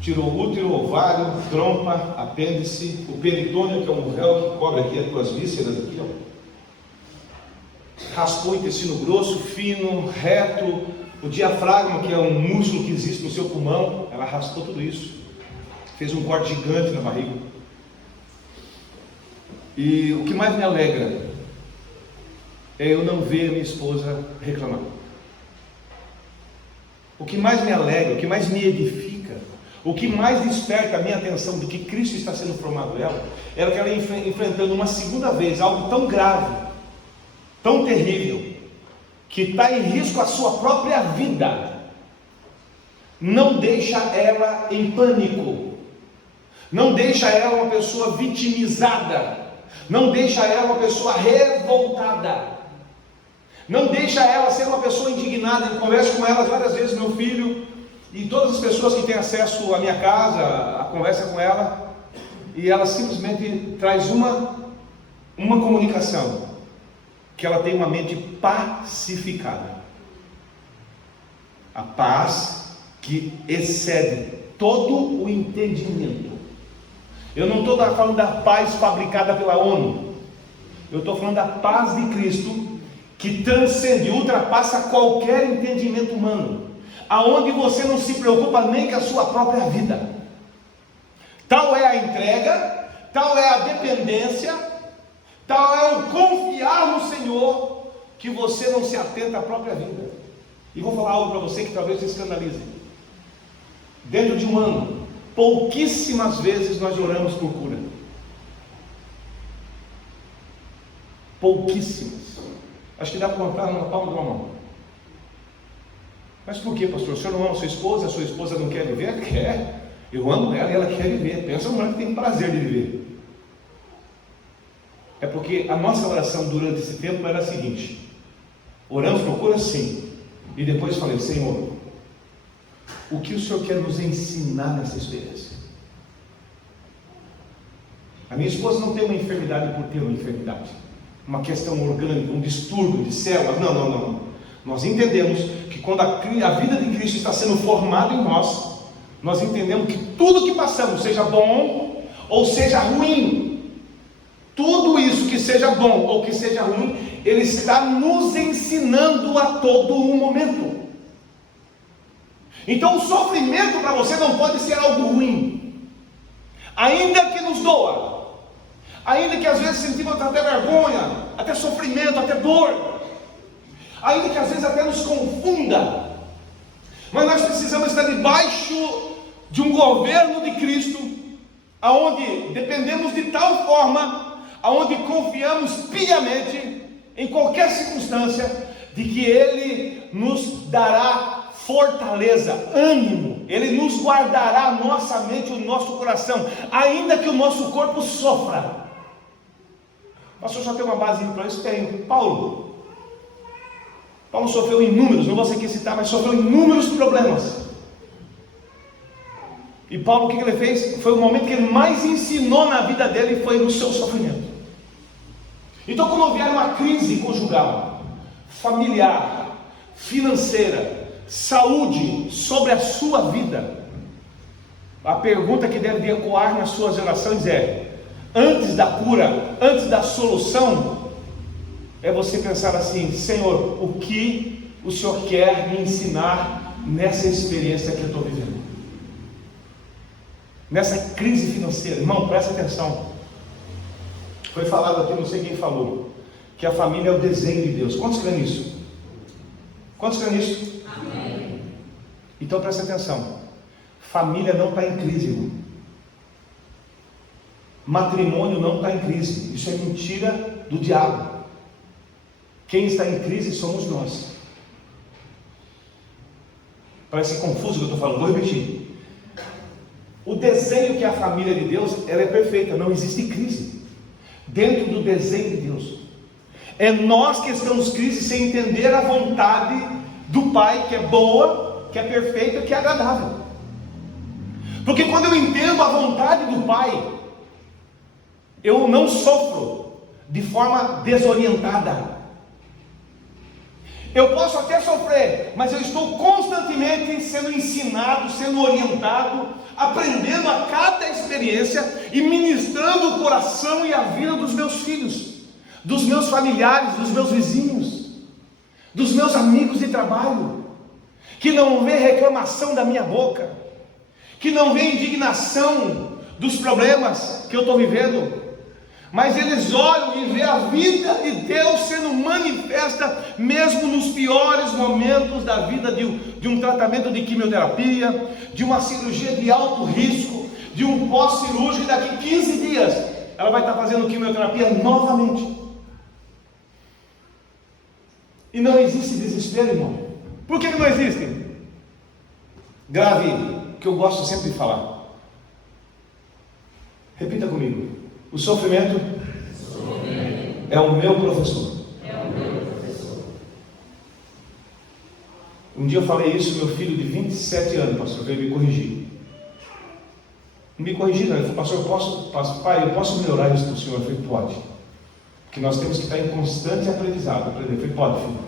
Tirou útero, ovário, trompa, apêndice, o peritônio, que é um véu que cobre aqui as tuas vísceras, aqui, ó. Raspou o intestino grosso, fino, reto, o diafragma, que é um músculo que existe no seu pulmão, ela raspou tudo isso. Fez um corte gigante na barriga. E o que mais me alegra é eu não ver a minha esposa reclamar. O que mais me alegra, o que mais me edifica, o que mais desperta a minha atenção de que Cristo está sendo formado nela, é que ela enfrentando uma segunda vez algo tão grave, tão terrível, que está em risco a sua própria vida, não deixa ela em pânico, não deixa ela uma pessoa vitimizada, não deixa ela uma pessoa revoltada, não deixa ela ser uma pessoa indignada. Eu converso com elas várias vezes, meu filho e todas as pessoas que têm acesso à minha casa, a conversa com ela, e ela simplesmente traz uma comunicação, que ela tem uma mente pacificada, a paz que excede todo o entendimento. Eu não estou falando da paz fabricada pela ONU, eu estou falando da paz de Cristo, que transcende, ultrapassa qualquer entendimento humano. aonde você não se preocupa nem com a sua própria vida. Tal é a entrega, tal é a dependência, tal é o confiar no Senhor, que você não se atenta à própria vida. E vou falar algo para você que talvez se escandalize. Dentro de um ano, pouquíssimas vezes nós oramos por cura. Pouquíssimas. Acho que dá para contar na palma de uma mão. Mas por que, pastor? O senhor não ama sua esposa não quer viver? Quer. Eu amo ela e ela quer viver. Pensa numa mulher que tem prazer de viver. É porque a nossa oração durante esse tempo era a seguinte: oramos por cura, sim. E depois falei: Senhor, o que o Senhor quer nos ensinar nessa experiência? A minha esposa não tem uma enfermidade por ter uma enfermidade, uma questão orgânica, um distúrbio de células. Não. Nós entendemos que quando a vida de Cristo está sendo formada em nós, nós entendemos que tudo que passamos, seja bom ou seja ruim, tudo isso que seja bom ou que seja ruim, Ele está nos ensinando a todo momento. Então o sofrimento para você não pode ser algo ruim, ainda que nos doa, ainda que às vezes sentimos até vergonha, até sofrimento, até dor, ainda que às vezes até nos confunda, mas nós precisamos estar debaixo de um governo de Cristo, aonde dependemos de tal forma, aonde confiamos piamente em qualquer circunstância, de que Ele nos dará fortaleza, ânimo, Ele nos guardará a nossa mente e o nosso coração, ainda que o nosso corpo sofra. Pastor, só tem uma base para isso? Tem. Paulo sofreu inúmeros, não vou aqui citar, mas sofreu inúmeros problemas. E Paulo, o que ele fez? Foi o momento que ele mais ensinou na vida dele, foi no seu sofrimento. Então, quando vier uma crise conjugal, familiar, financeira, saúde sobre a sua vida, a pergunta que deve ecoar nas suas orações é: antes da cura, antes da solução, é você pensar assim: Senhor, o que o Senhor quer me ensinar nessa experiência que eu estou vivendo, nessa crise financeira? Irmão, presta atenção. Foi falado aqui, não sei quem falou, que a família é o desenho de Deus. Quantos creem nisso? Quantos creem nisso? Amém. Então presta atenção. Família não está em crise, irmão. Matrimônio não está em crise. Isso é mentira do diabo. Quem está em crise somos nós. Parece confuso o que eu estou falando, vou repetir. O desenho que é a família de Deus, ela é perfeita, não existe crise dentro do desenho de Deus. É nós que estamos em crise sem entender a vontade do Pai, que é boa, que é perfeita, que é agradável. Porque quando eu entendo a vontade do Pai, eu não sofro de forma desorientada. Eu posso até sofrer, mas eu estou constantemente sendo ensinado, sendo orientado, aprendendo a cada experiência e ministrando o coração e a vida dos meus filhos, dos meus familiares, dos meus vizinhos, dos meus amigos de trabalho, que não vê reclamação da minha boca, que não vê indignação dos problemas que eu estou vivendo, mas eles olham e vê a vida de Deus sendo manifesta mesmo nos piores momentos da vida de um tratamento de quimioterapia, de uma cirurgia de alto risco, de um pós-cirúrgico. Daqui 15 dias ela vai estar fazendo quimioterapia novamente. E não existe desespero, irmão. Por que não existe? Grave, que eu gosto sempre de falar. Repita comigo. O sofrimento é o meu professor. Um dia eu falei isso, meu filho de 27 anos, pastor, veio me corrigir. Não me corrigir não, ele falou: pastor, pai, eu posso melhorar isso para o senhor? Eu falei: pode. Porque nós temos que estar em constante aprendizado. Eu falei: pode, filho.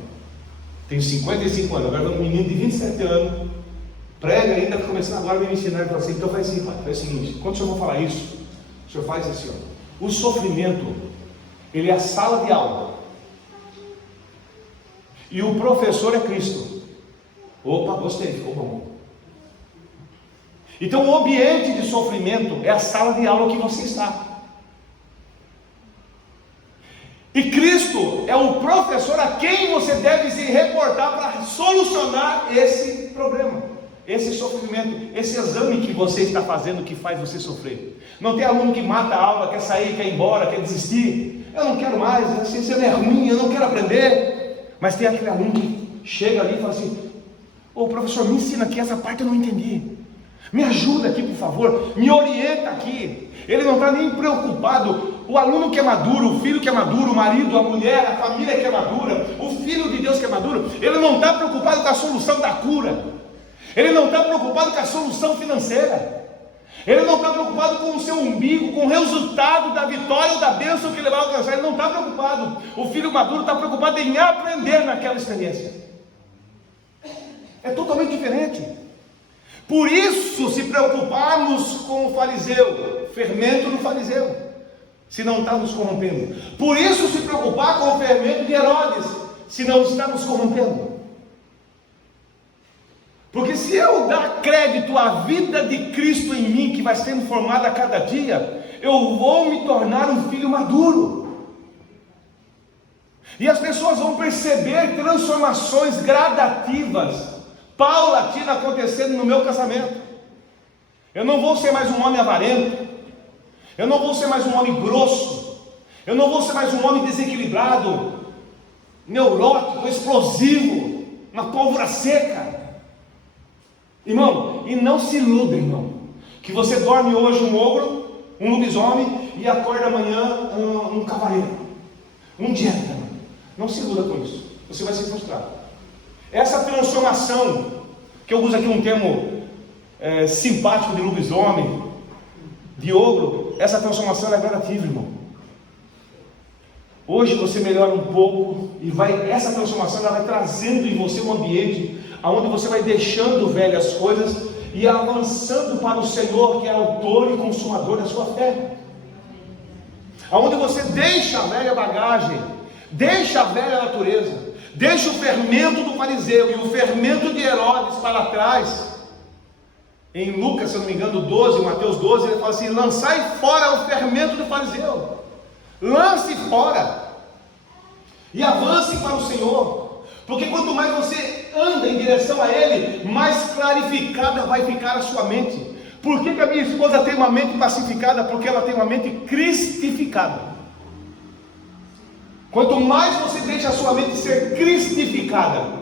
Tenho 55 anos, agora um menino de 27 anos, prega ainda, começando agora a me ensinar. Ele falou assim: então faz assim, pai, faz o seguinte, quando o senhor for falar isso, o senhor faz assim, ó. O sofrimento, ele é a sala de aula, e o professor é Cristo. Opa, gostei, ficou bom. Então o ambiente de sofrimento é a sala de aula que você está. E Cristo é o professor a quem você deve se reportar para solucionar esse problema, esse sofrimento, esse exame que você está fazendo que faz você sofrer. Não tem aluno que mata a aula, quer sair, quer ir embora, quer desistir. Eu não quero mais, a ciência é ruim, eu não quero aprender. Mas tem aquele aluno que chega ali e fala assim: ô professor, me ensina aqui, essa parte eu não entendi. Me ajuda aqui, por favor, me orienta aqui. Ele não está nem preocupado. O aluno que é maduro, o filho que é maduro, o marido, a mulher, a família que é madura, o filho de Deus que é maduro, ele não está preocupado com a solução da cura. Ele não está preocupado com a solução financeira. Ele não está preocupado com o seu umbigo, com o resultado da vitória ou da bênção que ele vai alcançar. Ele não está preocupado. O filho maduro está preocupado em aprender naquela experiência. É totalmente diferente. Por isso, se preocuparmos com o fariseu, fermento no fariseu, se não está nos corrompendo. Por isso, se preocupar com o fermento de Herodes, se não está nos corrompendo. Porque se eu dar crédito à vida de Cristo em mim, que vai sendo formada a cada dia, eu vou me tornar um filho maduro. E as pessoas vão perceber transformações gradativas, paulatina, acontecendo no meu casamento. Eu não vou ser mais um homem avarento. Eu não vou ser mais um homem grosso. Eu não vou ser mais um homem desequilibrado, neurótico, explosivo, uma pólvora seca. Irmão, e não se iluda, irmão, que você dorme hoje um ogro, um lobisomem, e acorda amanhã um cavaleiro, um gentleman. Não se iluda com isso, você vai se frustrar. Essa transformação, que eu uso aqui um termo simpático de lobisomem, de ogro, essa transformação é gradativa, irmão. Hoje você melhora um pouco, e essa transformação ela vai trazendo em você um ambiente onde você vai deixando velhas coisas e avançando para o Senhor, que é autor e consumador da sua fé. Onde você deixa a velha bagagem, deixa a velha natureza, deixa o fermento do fariseu e o fermento de Herodes para trás. Em Lucas, se eu não me engano, 12, Mateus 12, ele fala assim: lançai fora o fermento do fariseu, lance fora e avance para o Senhor. Porque quanto mais você anda em direção a Ele, mais clarificada vai ficar a sua mente. Por que a minha esposa tem uma mente pacificada? Porque ela tem uma mente cristificada. Quanto mais você deixa a sua mente ser cristificada,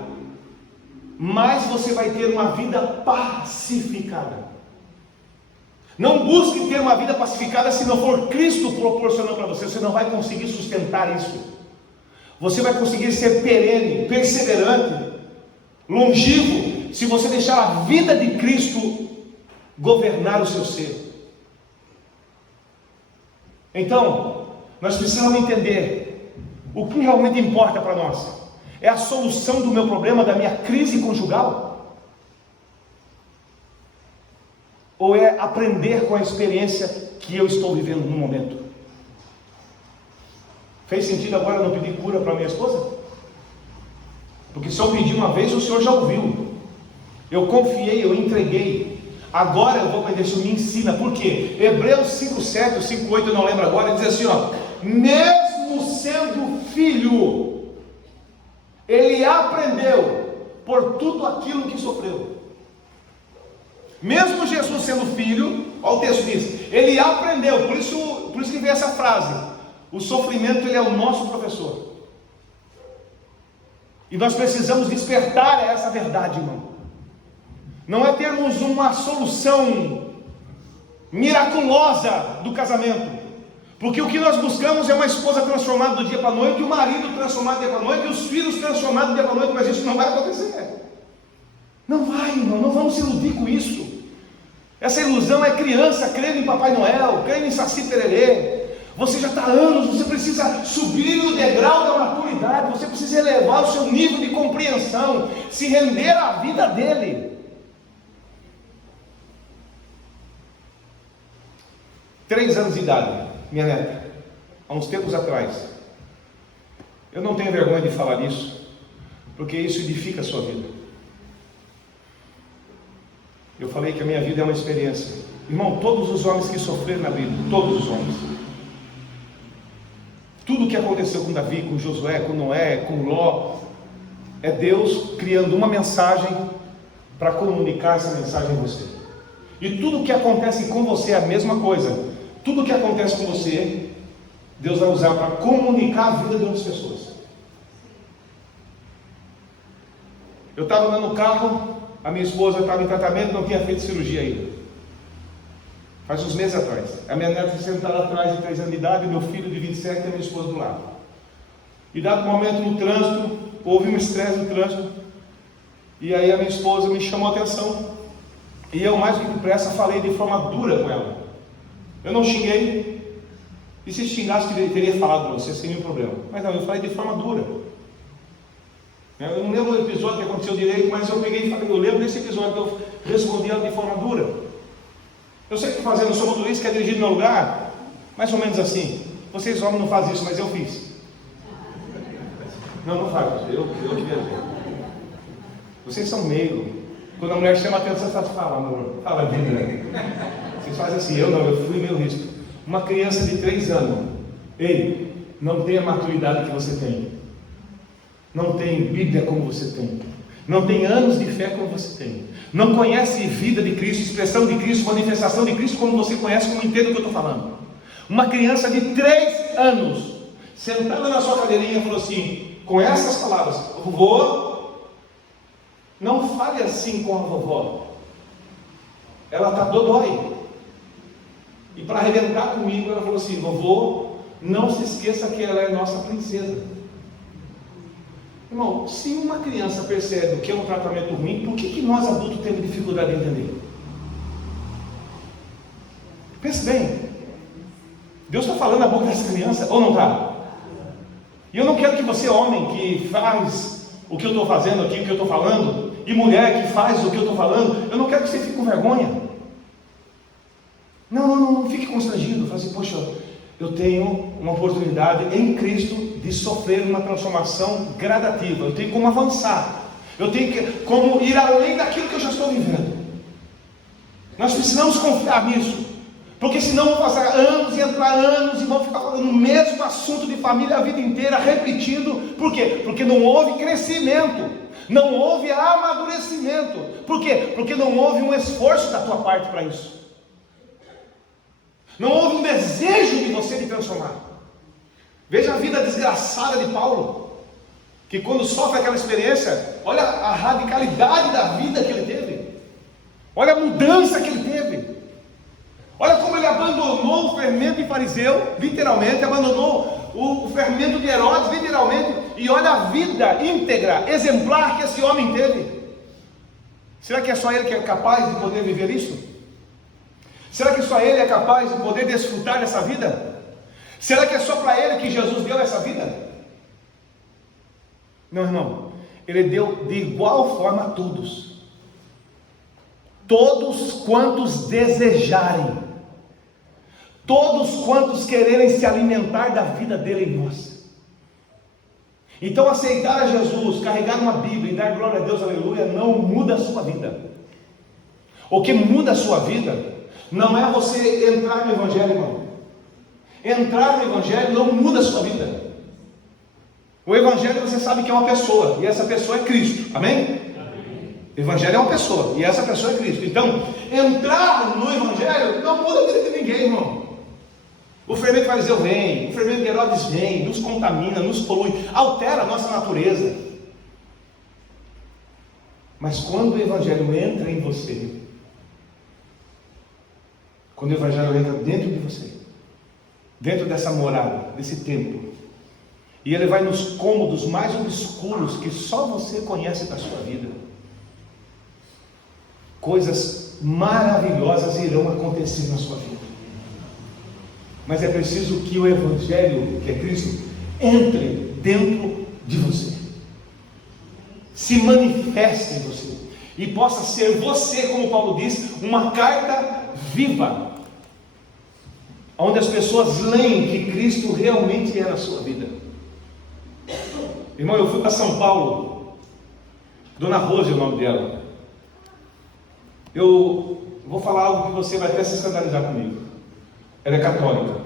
mais você vai ter uma vida pacificada. Não busque ter uma vida pacificada se não for Cristo proporcionando para você. Você não vai conseguir sustentar isso. Você vai conseguir ser perene, perseverante, longevo, se você deixar a vida de Cristo governar o seu ser. Então, nós precisamos entender o que realmente importa para nós. É a solução do meu problema, da minha crise conjugal? Ou é aprender com a experiência que eu estou vivendo no momento? Fez sentido agora não pedir cura para minha esposa? Porque se eu pedir uma vez, o Senhor já ouviu. Eu confiei, eu entreguei. Agora eu vou aprender, isso me ensina. Por quê? Hebreus 5,7 ou 5,8, eu não lembro agora, diz assim, ó: mesmo sendo filho, ele aprendeu por tudo aquilo que sofreu. Mesmo Jesus sendo filho, olha o texto diz, ele aprendeu. Por isso que vem essa frase: o sofrimento ele é o nosso professor. E nós precisamos despertar a essa verdade, irmão. Não é termos uma solução miraculosa do casamento, porque o que nós buscamos é uma esposa transformada do dia para a noite, e um marido transformado do dia para a noite, e os filhos transformados do dia para a noite. Mas isso não vai acontecer. Não vai, irmão, não vamos se iludir com isso. Essa ilusão é criança crendo em Papai Noel, crendo em Saci Pererê. Você já está há anos, você precisa subir o degrau da maturidade, você precisa elevar o seu nível de compreensão, se render à vida dele. 3 anos de idade, minha neta, há uns tempos atrás. Eu não tenho vergonha de falar isso, porque isso edifica a sua vida. Eu falei que a minha vida é uma experiência. Irmão, todos os homens que sofreram na Bíblia, todos os homens, tudo o que aconteceu com Davi, com Josué, com Noé, com Ló, é Deus criando uma mensagem para comunicar essa mensagem a você. E tudo o que acontece com você é a mesma coisa. Tudo o que acontece com você, Deus vai usar para comunicar a vida de outras pessoas. Eu estava andando no carro, a minha esposa estava em tratamento, não tinha feito cirurgia ainda. Faz uns meses atrás. A minha neta sentada atrás de 3 anos de idade, meu filho de 27 e a minha esposa do lado. E dado momento no trânsito, houve um estresse no trânsito, e aí a minha esposa me chamou a atenção, e eu mais do que depressa falei de forma dura com ela. Eu não xinguei, e se xingasse eu teria falado para você sem nenhum problema, mas não, eu falei de forma dura. Eu não lembro do episódio que aconteceu direito, mas eu peguei e falei, eu lembro desse episódio que eu respondi ela de forma dura. Eu sei que fazendo, eu sou motorista, quer dirigir no meu lugar, mais ou menos assim. Vocês homens não fazem isso, mas eu fiz. Não faz, eu que viajei. Vocês são meigos. Quando a mulher chama a atenção, você fala, amor, fala vida. Vocês fazem assim, eu não, eu fui meio risco. Uma criança de 3 anos, ei, não tem a maturidade que você tem. Não tem Bíblia como você tem. Não tem anos de fé como você tem. Não conhece vida de Cristo, expressão de Cristo, manifestação de Cristo como você conhece, como entende o que eu estou falando. Uma criança de 3 anos, sentada na sua cadeirinha, falou assim, com essas palavras, vovô, não fale assim com a vovó. Ela está dodói. E para arrebentar comigo, ela falou assim, vovô, não se esqueça que ela é nossa princesa. Irmão, se uma criança percebe o que é um tratamento ruim, por que nós adultos temos dificuldade de entender? Pense bem, Deus está falando na boca dessa criança, ou não está? E eu não quero que você, homem, que faz o que eu estou fazendo aqui, o que eu estou falando, e mulher que faz o que eu estou falando, eu não quero que você fique com vergonha. Não fique constrangido. Fale assim, poxa, eu tenho uma oportunidade em Cristo de sofrer uma transformação gradativa. Eu tenho como avançar. Eu tenho como ir além daquilo que eu já estou vivendo. Nós precisamos confiar nisso. Porque senão vão passar anos e entrar anos e vão ficar falando o mesmo assunto de família a vida inteira, repetindo. Por quê? Porque não houve crescimento. Não houve amadurecimento. Por quê? Porque não houve um esforço da tua parte para isso. Não houve um desejo de você de transformar. Veja a vida desgraçada de Paulo, que quando sofre aquela experiência, olha a radicalidade da vida que ele teve, olha a mudança que ele teve, olha como ele abandonou o fermento de fariseu, literalmente, abandonou o fermento de Herodes, literalmente, e olha a vida íntegra, exemplar que esse homem teve. Será que é só ele que é capaz de poder viver isso? Será que só ele é capaz de poder desfrutar dessa vida? Será que é só para ele que Jesus deu essa vida? Não, irmão, ele deu de igual forma a todos. Todos quantos desejarem, todos quantos quererem se alimentar da vida dele em nós. Então aceitar a Jesus, carregar uma Bíblia e dar glória a Deus, aleluia, não muda a sua vida. O que muda a sua vida não é você entrar no Evangelho, irmão. Entrar no Evangelho não muda a sua vida. O Evangelho você sabe que é uma pessoa, e essa pessoa é Cristo, amém? O Evangelho é uma pessoa, e essa pessoa é Cristo. Então, entrar no Evangelho não muda a vida de ninguém, irmão. O fermento fariseu vem, o fermento de Herodes vem, nos contamina, nos polui, altera a nossa natureza. Mas quando o Evangelho entra em você, quando o Evangelho entra dentro de você, dentro dessa morada, desse templo, e ele vai nos cômodos mais obscuros que só você conhece da sua vida, coisas maravilhosas irão acontecer na sua vida. Mas é preciso que o Evangelho, que é Cristo, entre dentro de você, se manifeste em você, e possa ser você, como Paulo diz, uma carta viva, onde as pessoas leem que Cristo realmente é na sua vida. Irmão, eu fui para São Paulo, Dona Rose é o nome dela. Eu vou falar algo que você vai até se escandalizar comigo. Ela é católica.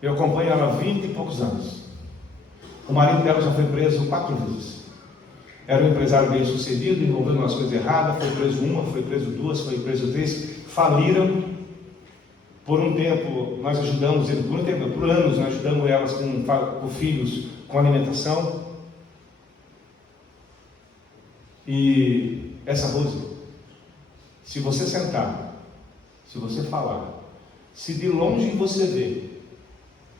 Eu acompanho ela há 20 e poucos anos. O marido dela já foi preso 4 vezes. Era um empresário bem sucedido, envolvendo umas coisas erradas, foi preso 1, foi preso 2, foi preso 3, faliram. Por um tempo nós ajudamos ele, por anos nós ajudamos elas com filhos, com alimentação. E essa Rose, se você sentar, se você falar, se de longe você ver,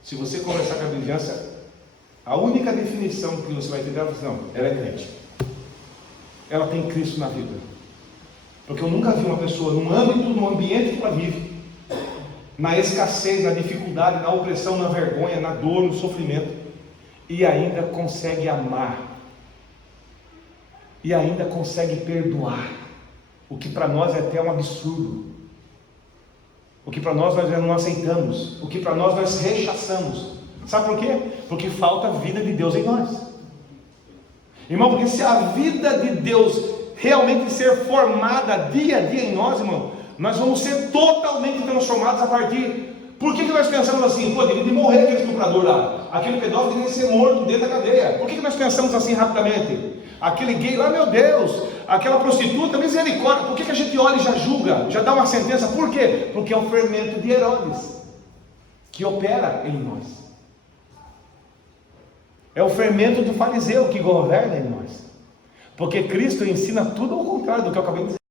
se você conversar com a vizinhança, a única definição que você vai ter dela é: não, ela é crente. Ela tem Cristo na vida. Porque eu nunca vi uma pessoa num ambiente que ela vive, na escassez, na dificuldade, na opressão, na vergonha, na dor, no sofrimento, e ainda consegue amar, e ainda consegue perdoar, o que para nós é até um absurdo, o que para nós não aceitamos, o que para nós rechaçamos. Sabe por quê? Porque falta a vida de Deus em nós, irmão. Porque se a vida de Deus realmente ser formada dia a dia em nós, irmão, nós vamos ser totalmente transformados a partir. Por que nós pensamos assim? Pô, devia de morrer aquele estuprador lá, aquele pedófilo devia ser morto dentro da cadeia. Por que nós pensamos assim rapidamente? Aquele gay lá, meu Deus, aquela prostituta, misericórdia. Por que a gente olha e já julga, já dá uma sentença? Por quê? Porque é o fermento de Herodes que opera em nós. É o fermento do fariseu que governa em nós. Porque Cristo ensina tudo ao contrário do que eu acabei de dizer.